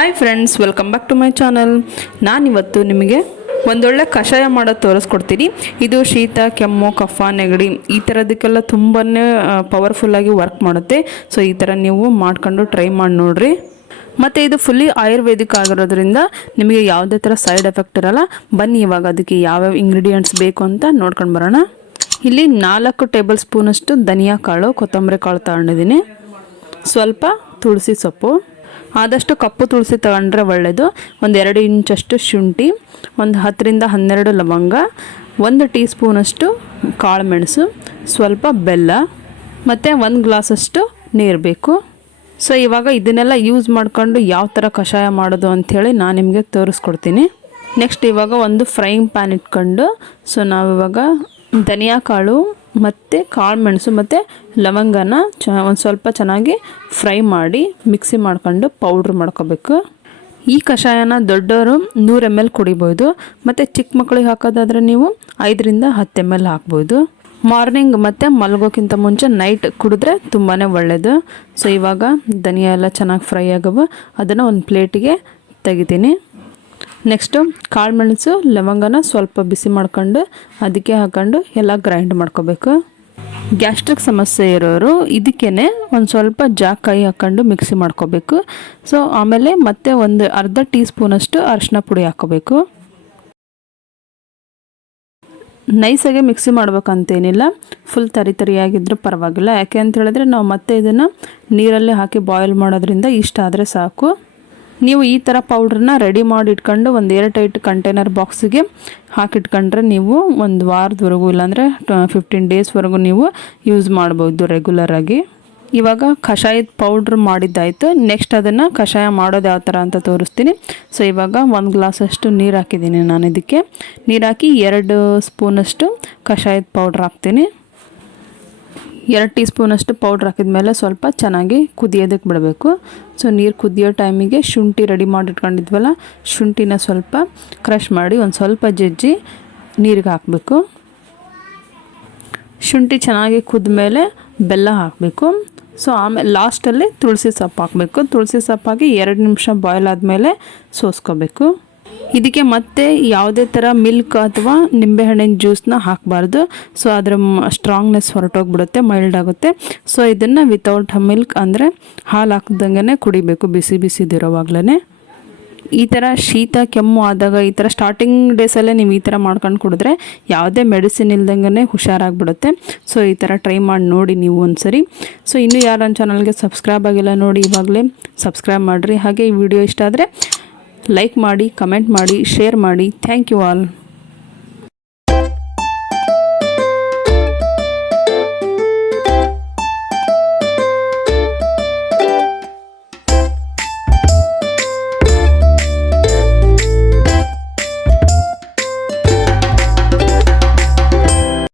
Hi friends, welcome back to my channel. ನಾನಿವತ್ತು ನಿಮಗೆ ಒಂದೊಳ್ಳೆ ಕಷಾಯ ಮಾಡೋದು ತೋರಿಸ್ಕೊಡ್ತೀನಿ. ಇದು ಶೀತ, ಕೆಮ್ಮು, ಕಫ, ನೆಗಡಿ ಈ ಥರದಕ್ಕೆಲ್ಲ ತುಂಬಾ ಪವರ್ಫುಲ್ಲಾಗಿ ವರ್ಕ್ ಮಾಡುತ್ತೆ. ಸೊ ಈ ಥರ ನೀವು ಮಾಡ್ಕೊಂಡು ಟ್ರೈ ಮಾಡಿ ನೋಡಿರಿ. ಮತ್ತು ಇದು ಫುಲ್ಲಿ ಆಯುರ್ವೇದಿಕ್ ಆಗಿರೋದ್ರಿಂದ ನಿಮಗೆ ಯಾವುದೇ ಥರ ಸೈಡ್ ಎಫೆಕ್ಟ್ ಇರಲ್ಲ. ಬನ್ನಿ ಇವಾಗ ಅದಕ್ಕೆ ಯಾವ್ಯಾವ ಇಂಗ್ರೀಡಿಯೆಂಟ್ಸ್ ಬೇಕು ಅಂತ ನೋಡ್ಕೊಂಡು ಬರೋಣ. ಇಲ್ಲಿ 4 ಟೇಬಲ್ ಸ್ಪೂನಷ್ಟು ಧನಿಯಾ ಕಾಳು, ಕೊತ್ತಂಬರಿ ಕಾಳು ತಗೊಂಡಿದ್ದೀನಿ. ಸ್ವಲ್ಪ ತುಳಸಿ ಸೊಪ್ಪು, ಆದಷ್ಟು ಕಪ್ಪು ತುಳಸಿ ತಗೊಂಡ್ರೆ ಒಳ್ಳೆಯದು. ಒಂದು 2 ಇಂಚಷ್ಟು ಶುಂಠಿ, ಒಂದು 10ರಿಂದ 12 ಲವಂಗ, 1 ಟೀ ಸ್ಪೂನಷ್ಟು ಕಾಳು ಮೆಣಸು, ಸ್ವಲ್ಪ ಬೆಲ್ಲ ಮತ್ತು 1 ಗ್ಲಾಸಷ್ಟು ನೀರು ಬೇಕು. ಸೊ ಇವಾಗ ಇದನ್ನೆಲ್ಲ ಯೂಸ್ ಮಾಡ್ಕೊಂಡು ಯಾವ ಥರ ಕಷಾಯ ಮಾಡೋದು ಅಂಥೇಳಿ ನಾನು ನಿಮಗೆ ತೋರಿಸ್ಕೊಡ್ತೀನಿ. ನೆಕ್ಸ್ಟ್ ಇವಾಗ ಒಂದು ಫ್ರೈಯಿಂಗ್ ಪ್ಯಾನ್ ಇಟ್ಕೊಂಡು, ಸೊ ನಾವಿವಾಗ ಧನಿಯಾ ಕಾಳು ಮತ್ತು ಕಾಳು ಮೆಣಸು ಮತ್ತು ಲವಂಗನ ಒಂದು ಸ್ವಲ್ಪ ಚೆನ್ನಾಗಿ ಫ್ರೈ ಮಾಡಿ ಮಿಕ್ಸಿ ಮಾಡ್ಕೊಂಡು ಪೌಡ್ರ್ ಮಾಡ್ಕೋಬೇಕು. ಈ ಕಷಾಯನ ದೊಡ್ಡವರು 100 ml ಕುಡಿಬೋದು, ಮತ್ತು ಚಿಕ್ಕ ಮಕ್ಕಳಿಗೆ ಹಾಕೋದಾದರೆ ನೀವು 5ರಿಂದ 10 ml ಹಾಕ್ಬೋದು. ಮಾರ್ನಿಂಗ್ ಮತ್ತು ಮಲಗೋಕ್ಕಿಂತ ಮುಂಚೆ ನೈಟ್ ಕುಡಿದ್ರೆ ತುಂಬಾ ಒಳ್ಳೆಯದು. ಸೊ ಇವಾಗ ಧನಿಯಾ ಎಲ್ಲ ಚೆನ್ನಾಗಿ ಫ್ರೈ ಆಗವು, ಅದನ್ನು ಒಂದು ಪ್ಲೇಟಿಗೆ ತೆಗಿತೀನಿ. ನೆಕ್ಸ್ಟು ಕಾಳು ಮೆಣಸು ಲವಂಗನ ಸ್ವಲ್ಪ ಬಿಸಿ ಮಾಡ್ಕೊಂಡು ಅದಕ್ಕೆ ಹಾಕೊಂಡು ಎಲ್ಲ ಗ್ರೈಂಡ್ ಮಾಡ್ಕೋಬೇಕು. ಗ್ಯಾಸ್ಟ್ರಿಕ್ ಸಮಸ್ಯೆ ಇರೋರು ಇದಕ್ಕೇ ಒಂದು ಸ್ವಲ್ಪ ಜಾಕಾಯಿ ಹಾಕ್ಕೊಂಡು ಮಿಕ್ಸಿ ಮಾಡ್ಕೋಬೇಕು. ಸೊ ಆಮೇಲೆ ಮತ್ತೆ ಒಂದು ಅರ್ಧ ಟೀ ಸ್ಪೂನಷ್ಟು ಅರಿಶಿನ ಪುಡಿ ಹಾಕ್ಕೋಬೇಕು. ನೈಸಾಗೆ ಮಿಕ್ಸಿ ಮಾಡ್ಬೇಕಂತೇನಿಲ್ಲ, ಫುಲ್ ತರಿಯಾಗಿದ್ದರೂ ಪರವಾಗಿಲ್ಲ. ಯಾಕೆ ಅಂತ ಹೇಳಿದ್ರೆ ನಾವು ಮತ್ತೆ ಇದನ್ನು ನೀರಲ್ಲಿ ಹಾಕಿ ಬಾಯ್ಲ್ ಮಾಡೋದ್ರಿಂದ ಇಷ್ಟ ಆದರೆ ಸಾಕು. ನೀವು ಈ ಥರ ಪೌಡ್ರನ್ನ ರೆಡಿ ಮಾಡಿ ಇಟ್ಕೊಂಡು ಒಂದು ಏರ್ಟೈಟ್ ಕಂಟೈನರ್ ಬಾಕ್ಸಿಗೆ ಹಾಕಿಟ್ಕೊಂಡ್ರೆ ನೀವು ಒಂದು ವಾರದವರೆಗೂ ಇಲ್ಲಾಂದರೆ 15 ಡೇಸ್ವರೆಗೂ ನೀವು ಯೂಸ್ ಮಾಡ್ಬೋದು ರೆಗ್ಯುಲರಾಗಿ. ಇವಾಗ ಕಷಾಯದ ಪೌಡ್ರ್ ಮಾಡಿದ್ದಾಯಿತು. ನೆಕ್ಸ್ಟ್ ಅದನ್ನು ಕಷಾಯ ಮಾಡೋದು ಯಾವ ಥರ ಅಂತ ತೋರಿಸ್ತೀನಿ. ಸೊ ಇವಾಗ 1 ಗ್ಲಾಸಷ್ಟು ನೀರು ಹಾಕಿದ್ದೀನಿ ನಾನು. ಇದಕ್ಕೆ ನೀರು ಹಾಕಿ 2 ಸ್ಪೂನಷ್ಟು ಕಷಾಯದ ಪೌಡ್ರ್ ಹಾಕ್ತೀನಿ. 2 ಟೀ ಸ್ಪೂನಷ್ಟು ಪೌಡ್ರ್ ಹಾಕಿದ ಮೇಲೆ ಸ್ವಲ್ಪ ಚೆನ್ನಾಗಿ ಕುದಿಯೋದಕ್ಕೆ ಬಿಡಬೇಕು. ಸೊ ನೀರು ಕುದಿಯೋ ಟೈಮಿಗೆ ಶುಂಠಿ ರೆಡಿ ಮಾಡಿಟ್ಕೊಂಡಿದ್ವಲ್ಲ, ಶುಂಠಿನ ಸ್ವಲ್ಪ ಕ್ರಷ್ ಮಾಡಿ ಒಂದು ಸ್ವಲ್ಪ ಜಜ್ಜಿ ನೀರಿಗೆ ಹಾಕಬೇಕು. ಶುಂಠಿ ಚೆನ್ನಾಗಿ ಕುದ್ದ ಮೇಲೆ ಬೆಲ್ಲ ಹಾಕಬೇಕು. ಸೊ ಆಮೇಲೆ ಲಾಸ್ಟಲ್ಲಿ ತುಳಸಿ ಸೊಪ್ಪು ಹಾಕಬೇಕು. ತುಳಸಿ ಸೊಪ್ಪಾಗಿ 2 ನಿಮಿಷ ಬಾಯ್ಲ್ ಆದಮೇಲೆ ಸೋಸ್ಕೋಬೇಕು. ಇದಕ್ಕೆ ಮತ್ತೆ ಯಾವುದೇ ಥರ ಮಿಲ್ಕ್ ಅಥವಾ ನಿಂಬೆಹಣ್ಣಿನ ಜ್ಯೂಸನ್ನ ಹಾಕಬಾರ್ದು. ಸೊ ಅದರ ಸ್ಟ್ರಾಂಗ್ನೆಸ್ ಹೊರಟೋಗ್ಬಿಡುತ್ತೆ, ಮೈಲ್ಡ್ ಆಗುತ್ತೆ. ಸೊ ಇದನ್ನು ವಿತೌಟ್ ಮಿಲ್ಕ್ ಅಂದರೆ ಹಾಲು ಹಾಕ್ದಂಗೆ ಕುಡಿಬೇಕು, ಬಿಸಿ ಬಿಸಿದಿರೋವಾಗಲೇ. ಈ ಥರ ಶೀತ ಕೆಮ್ಮು ಆದಾಗ ಈ ಥರ ಸ್ಟಾರ್ಟಿಂಗ್ ಡೇಸಲ್ಲೇ ನೀವು ಈ ಥರ ಮಾಡ್ಕೊಂಡು ಕುಡಿದ್ರೆ ಯಾವುದೇ ಮೆಡಿಸಿನ್ ಇಲ್ದಂಗೆ ಹುಷಾರಾಗಿಬಿಡುತ್ತೆ. ಸೊ ಈ ಥರ ಟ್ರೈ ಮಾಡಿ ನೋಡಿ ನೀವು ಒಂದ್ಸರಿ. ಸೊ ಇನ್ನೂ ಯಾರು ನನ್ನ ಚಾನಲ್ಗೆ ಸಬ್ಸ್ಕ್ರೈಬ್ ಆಗಿಲ್ಲ ನೋಡಿ, ಇವಾಗಲೇ ಸಬ್ಸ್ಕ್ರೈಬ್ ಮಾಡಿರಿ. ಹಾಗೆ ಈ ವಿಡಿಯೋ ಇಷ್ಟ ಆದರೆ ಲೈಕ್ ಮಾಡಿ, ಕಮೆಂಟ್ ಮಾಡಿ, ಶೇರ್ ಮಾಡಿ. Thank you all.